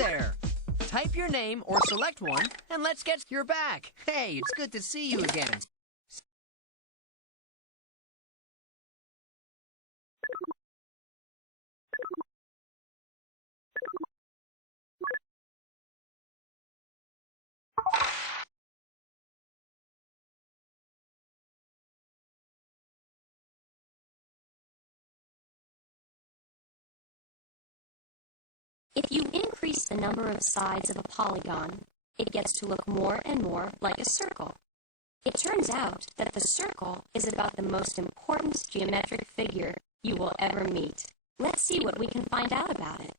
there. Type your name or select one, and let's get your back. Hey, it's good to see you again. If you increase the number of sides of a polygon, it gets to look more and more like a circle. It turns out that the circle is about the most important geometric figure you will ever meet. Let's see what we can find out about it.